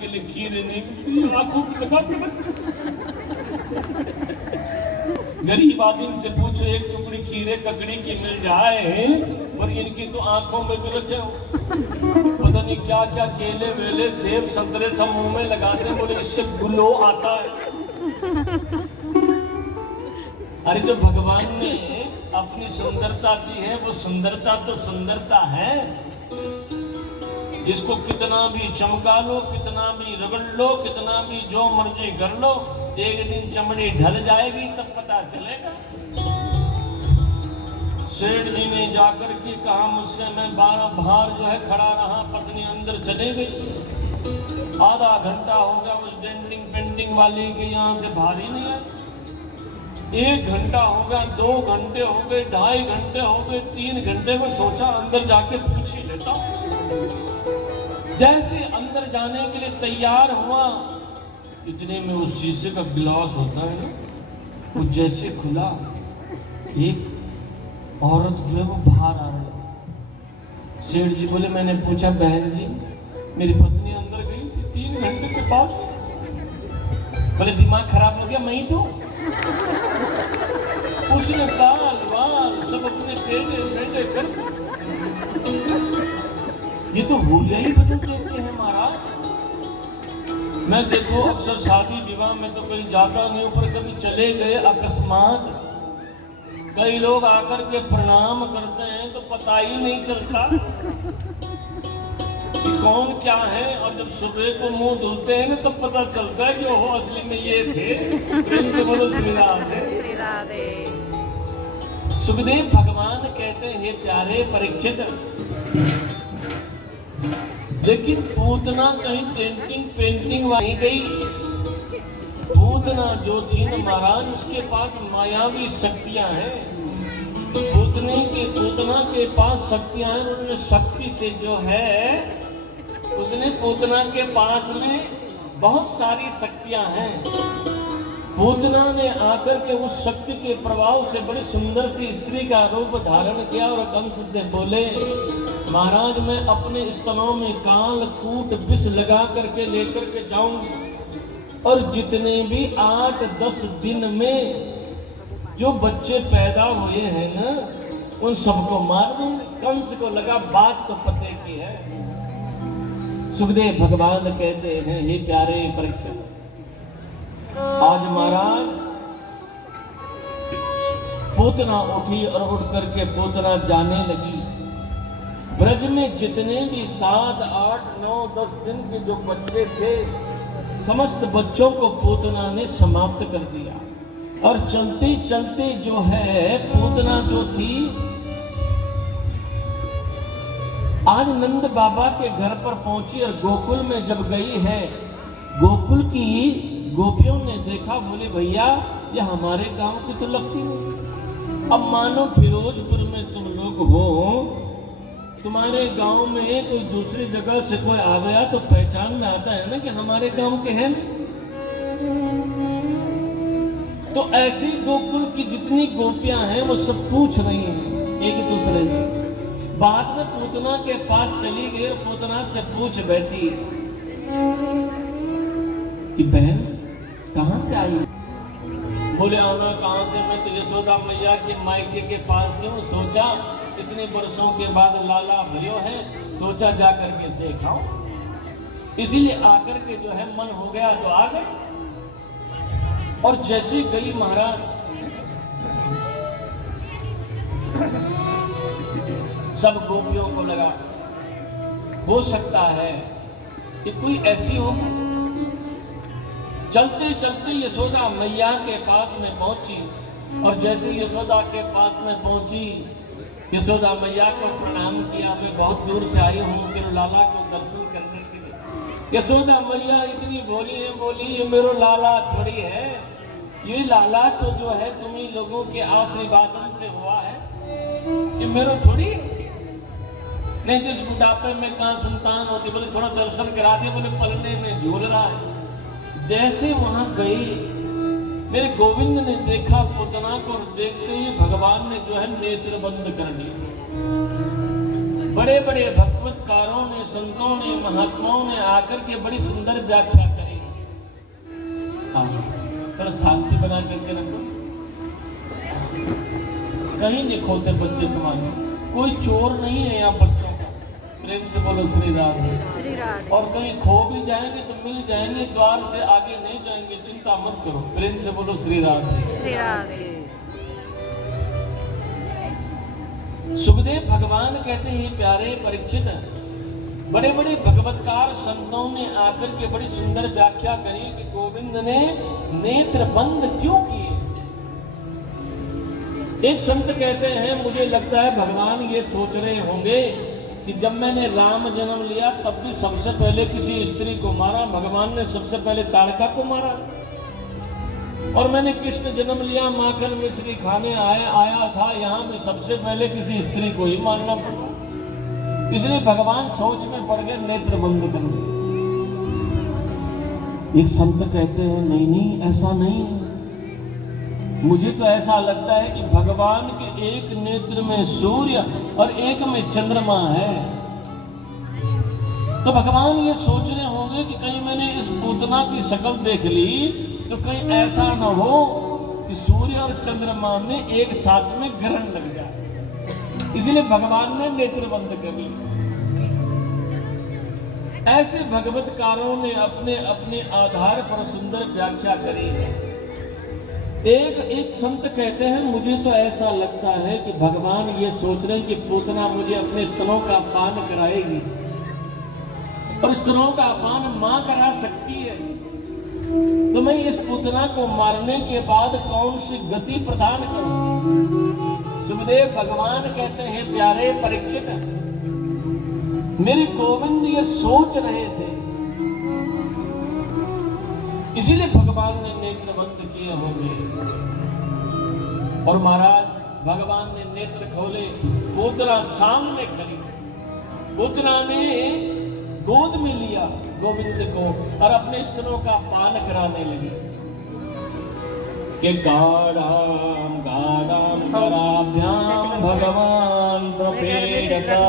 के लिए खीर नहीं, आंखों की लगा गरीब आदमी से पूछो एक टुकड़ी खीरे ककड़ी की मिल जाए, और इनकी तो आंखों में भी रखे हो, पता नहीं क्या क्या केले वेले सेब संतरे सब मुंह में लगाते, बोले इससे ग्लो आता है। अरे जो भगवान ने अपनी सुंदरता दी है, वो सुंदरता तो सुंदरता है, इसको कितना भी चमका लो, कितना भी रगड़ लो, कितना भी जो मर्जी कर लो, एक दिन चमड़ी ढल जाएगी तब पता चलेगा। सेठ जी ने जाकर के कहा मुझसे, मैं बाहर जो है खड़ा रहा, पत्नी अंदर चली गई, आधा घंटा हो गया उस डेंटिंग पेंटिंग वाली के यहाँ से बाहर ही नहीं आया। 1 घंटा हो गया, 2 घंटे हो गए, 2.5 घंटे हो गए, 3 घंटे में सोचा अंदर जाके पूछ ही लेता हूं। जैसे अंदर जाने के लिए तैयार हुआ, इतने में उस शीशे का गिलास होता है ना, वो जैसे खुला, एक औरत जो है वो बाहर आ रही। सेठ जी बोले, मैंने पूछा बहन जी मेरी पत्नी अंदर गई थी 3 घंटे के बाद। बोले दिमाग खराब हो गया, मैं ही तो। उसने बाल वाल सब अपने टेढ़े मेढ़े कर, ये तो भूलिया ही बदल देते हैं महाराज। मैं देखो अक्सर शादी विवाह में तो कहीं जाता नहीं हूं, पर कभी चले गए अकस्मात कई लोग आकर के प्रणाम करते हैं तो पता ही नहीं चलता कि कौन क्या है, और जब सुबह को मुंह धुलते हैं ना तो पता चलता है कि ओहो असली में ये थे। प्रेम से बोलो श्री राधे। सुखदेव भगवान कहते हैं, हे प्यारे परीक्षित, लेकिन पूतना कहीं डेंटिंग पेंटिंग वहीं गई। पूतना जो थी न महाराज, उसके पास मायावी शक्तियां हैं। पूतना के पास शक्तियां हैं, उनमें शक्ति से जो है, उसने पूतना के पास में बहुत सारी शक्तियां हैं। पूतना ने आकर के उस शक्ति के प्रभाव से बड़ी सुंदर सी स्त्री का रूप धारण किया और कंस से बोले, महाराज मैं अपने स्तनों में काल कूट विष लगा करके लेकर के जाऊंगी, और जितने भी 8-10 दिन में जो बच्चे पैदा हुए हैं ना, उन सबको मार दूंगी। कंस को लगा बात तो पते की है। सुखदेव भगवान कहते हैं, हे प्यारे परीक्षित, आज महाराज पूतना उठी और उठ करके पूतना जाने लगी। ब्रज में जितने भी 7, 8, 9, 10 दिन के जो बच्चे थे, समस्त बच्चों को पूतना ने समाप्त कर दिया। और चलते चलते जो है पूतना जो थी, आज नंद बाबा के घर पर पहुंची और गोकुल में जब गई है, गोकुल की गोपियों ने देखा, बोले भैया ये हमारे गांव की तो लगती नहीं। अब मानो फिरोजपुर में तुम लोग हो, तुम्हारे गांव में कोई दूसरी जगह से कोई आ गया तो पहचान में आता है ना कि हमारे गांव के हैं। तो ऐसी गोकुल की जितनी गोपियां हैं वो सब पूछ रही हैं एक दूसरे से। बाद में पूतना के पास चली गई और पूतना से पूछ बैठी कि बहन कहां से आई? बोले आना कहां से, मैं तो यशोदा मैया के मायके के पास हूँ। सोचा इतने वर्षों के बाद लाला भयो है, सोचा जा करके देखाऊं, इसीलिए आकर के जो है मन हो गया तो आ गए। और जैसे गई महाराज, सब गोपियों को लगा हो सकता है कि कोई ऐसी हो। चलते चलते यशोदा मैया के पास में पहुंची, और जैसे यशोदा के पास में पहुंची, यशोदा मैया को प्रणाम किया, मैं बहुत दूर से आई हूँ तेरे लाला को दर्शन करने के लिए। यशोदा मैया इतनी भोली है, बोली ये मेरो लाला थोड़ी है, ये लाला तो जो है तुम्ही लोगों के आशीर्वादन से हुआ है, ये मेरो थोड़ी नहीं। जिस बुढ़ापे में कहाँ संतान होती, बोले थोड़ा दर्शन करा दिए, बोले पलने में झूल रहा है। जैसे वहां गई, मेरे गोविंद ने देखा पूतना को, और देखते ही भगवान ने जो है नेत्र बंद कर दिए। बड़े बड़े भगवतकारों ने, संतों ने, महात्माओं ने आकर के बड़ी सुंदर व्याख्या करी। थोड़ा शांति बना करके रखो, कहीं नहीं खोते बच्चे तुम्हारे, कोई चोर नहीं है यहाँ बच्चों का। प्रेम से बोलो श्री राधे। श्री राधे। और कहीं खो भी जाएंगे तो मिल जाएंगे, द्वार से आगे नहीं जाएंगे, चिंता मत करो। प्रेम से बोलो श्री राधे। श्री राधे। सुखदेव भगवान कहते हैं, प्यारे परीक्षित, बड़े बड़े भगवतकार संतों ने आकर के बड़ी सुंदर व्याख्या करी कि गोविंद ने नेत्र बंद क्यों किए। एक संत कहते हैं, मुझे लगता है भगवान ये सोच रहे होंगे कि जब मैंने राम जन्म लिया तब भी सबसे पहले किसी स्त्री को मारा, भगवान ने सबसे पहले ताड़का को मारा। और मैंने कृष्ण जन्म लिया, माखन मिश्री खाने आया था, यहाँ भी सबसे पहले किसी स्त्री को ही मारना पड़ा। इसलिए भगवान सोच में पड़ गए, नेत्र बंद कर दिए। एक संत कहते हैं, नहीं नहीं ऐसा नहीं है, मुझे तो ऐसा लगता है कि भगवान के एक नेत्र में सूर्य और एक में चंद्रमा है। तो भगवान ये सोच रहे होंगे कि कहीं मैंने इस पूतना की शक्ल देख ली तो कहीं ऐसा न हो कि सूर्य और चंद्रमा में एक साथ में ग्रहण लग जाए, इसलिए भगवान ने नेत्र बंद कर लिए। ऐसे भगवतकारों ने अपने अपने आधार पर सुंदर व्याख्या करी है। एक संत कहते हैं, मुझे तो ऐसा लगता है कि भगवान ये सोच रहे हैं कि पूतना मुझे अपने स्तनों का पान कराएगी, और स्तनों का पान मां करा सकती है, तो मैं इस पूतना को मारने के बाद कौन सी गति प्रदान करूं। सुखदेव भगवान कहते हैं, प्यारे परीक्षित, मेरे गोविंद ये सोच रहे थे, इसीलिए भगवान ने नेत्र बंद किए होंगे। और महाराज भगवान ने नेत्र खोले, पूतना सामने खड़ी, पूतना ने गोद में लिया गोविंद को और अपने स्तनों का पान कराने लगी। कि गाढ़ाम गाढ़ाम कराभ्याम भगवान प्रपेदता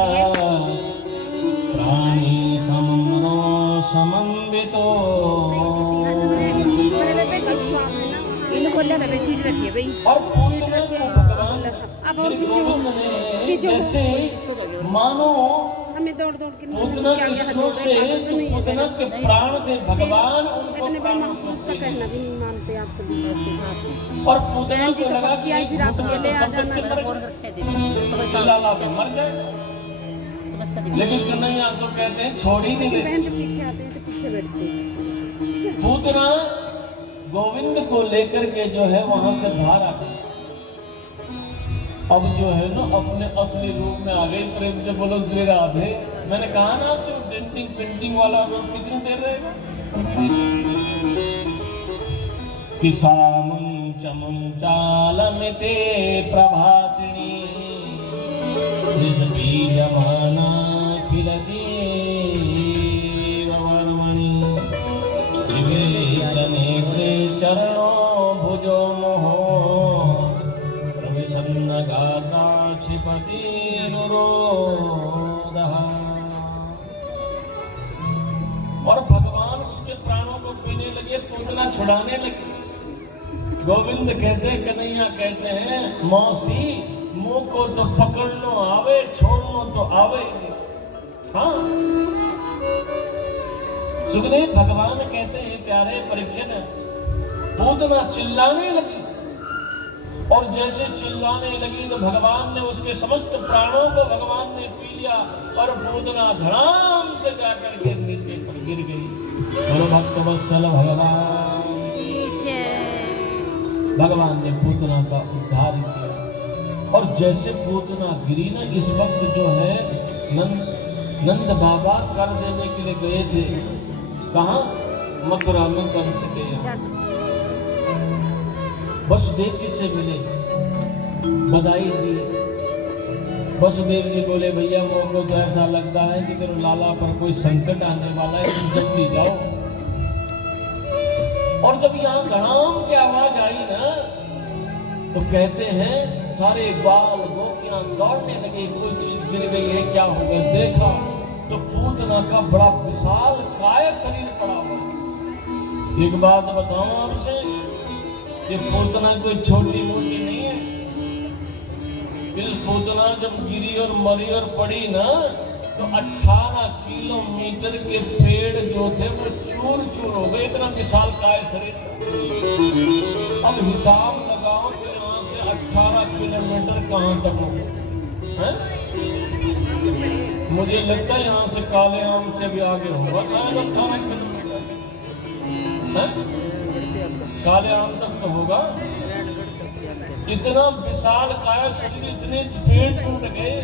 प्राणी समनो समन्वितो। और जैसे मानो पूतना के स्रोत से पूतना के प्राण थे भगवान, उनको उसका कहना भी नहीं मानते आप सभी उसके साथ। और पूतना को लगा कि मर गए, लेकिन कन्हैया तो कहते हैं छोड़ ही नहीं गए, पीछे आते हैं तो पीछे बैठते हैं। पूतना गोविंद को लेकर के जो है वहां से बाहर आ गई, अब जो है ना अपने असली रूप में आ गई। प्रेम से बोलो श्री राधे। मैंने कहा ना आपसे, डेंटिंग पेंटिंग वाला रूप कितनी देर रहेगा। किसामुं चमुं चालमिते प्रभासिनी बीजमाना खिलती वर्मणि विवेचने चरणों भुजो मोहो प्रविशन्न गाता क्षिपति नुरोधः। और भगवान उसके प्राणों को पीने लगे, पूतना छुड़ाने लगे। गोविंद कहते, कन्हैया कहते हैं, मौसी मुंह को तो पकड़नो आवे, छोड़नो तो आवे। हाँ, सुखदेव भगवान कहते हैं, प्यारे परीक्षित, पूतना चिल्लाने लगी, और जैसे चिल्लाने लगी तो भगवान ने उसके समस्त प्राणों को भगवान ने पी लिया, और पूतना धड़ाम से जाकर के नीचे पर गिर गई। बोलो भक्त वत्सल भगवान ने पूतना का उद्धार किया। और जैसे पूतना गिरी ना, इस वक्त जो है नंद बाबा कर देने के लिए गए थे, कहाँ? मथुरा में कंस के यहाँ। वसुदेव जी से मिले, बधाई दी। वसुदेव जी बोले, भैया मुझको तो ऐसा लगता है कि तेरे लाला पर कोई संकट आने वाला है, तुम जल्दी जाओ। और जब यहाँ धड़ाम की आवाज आई ना, तो कहते हैं सारे बाल गोपी सखियां दौड़ने लगी, कोई चीज गिर गई है, क्या हो गया, देखा तो पूतना का बड़ा विशाल काय शरीर पड़ा हुआ है। एक बात बताऊं आपसे, ये पूतना कोई छोटी मोटी नहीं है। इस पूतना जब गिरी और मरी और पड़ी ना, तो 18 किलोमीटर के पेड़ जो थे वो चूर चूर हो गए, इतना विशाल काय शरीर। अब हिसाब लगाओ कि यहाँ से 18 किलोमीटर कहाँ तक होगा। मुझे लगता है यहाँ से काले आम से भी आगे होगा शायद 18 किलोमीटर। काले आम तक तो होगा। इतना विशाल काय शरीर, इतने पेड़ टूट गए।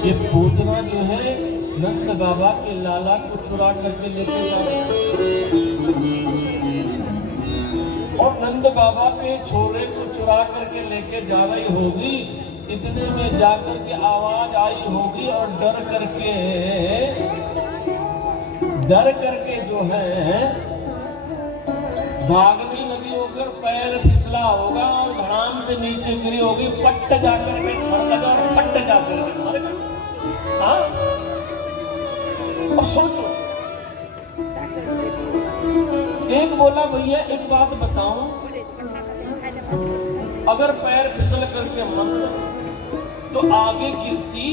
ये पूतना जो है नंद बाबा के लाला को चुरा करके लेके जा रहे और नंद बाबा के छोरे को चुरा करके लेके जा रही होगी। इतने में जाकर के आवाज आई होगी और डर करके जो है भागने लगी होकर पैर फिसला होगा और धड़ाम से नीचे गिरी होगी, पट्ट जाकर के सर लगा और फट जाकर के मर गई। हाँ, अब सोचो, एक बोला भैया एक बात बताऊं, अगर पैर फिसल करके मर तो आगे गिरती,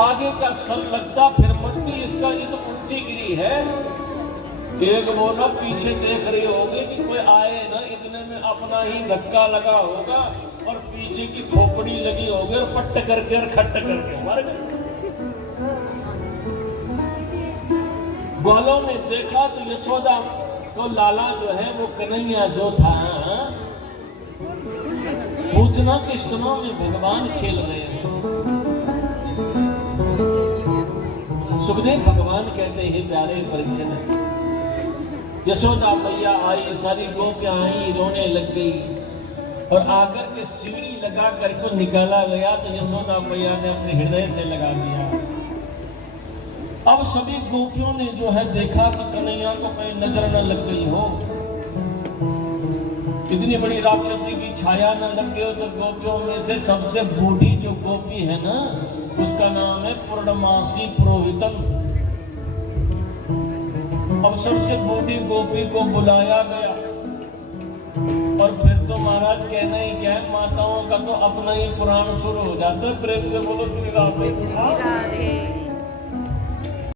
आगे का सर लगता, फिर मरती। इसका ये तो उल्टी गिरी है। एक बोला पीछे देख रही होगी कि कोई आए ना, इतने में अपना ही धक्का लगा होगा और पीछे की खोपड़ी लगी होगी और पट्ट करके और खट्ट करके मर गए। ग्वालों ने देखा तो यशोदा को लाला जो है वो कन्हैया जो था, पूतना के स्तनों में भगवान खेल रहे हैं। सुखदेव भगवान कहते हैं प्यारे परीक्षित, यशोदा मैया आई, सारी गोपियां आई, रोने लग गई और आकर के सीढ़ी लगा करके निकाला गया तो यशोदा मैया ने अपने हृदय से लगा दिया। अब सभी गोपियों ने जो है देखा कि कन्हैया को कहीं नजर न लग गई हो, इतनी बड़ी राक्षसी की छाया न लग गई हो। तो गोपियों में से सबसे बूढ़ी जो गोपी है ना, उसका नाम है पूर्णमासी पुरोहितम। अब सबसे बूढ़ी गोपी को बुलाया गया और फिर तो महाराज कहना ही क्या है, माताओं का तो अपना ही पुराण शुरू हो जाता है। प्रेम से बोलो श्री राधे।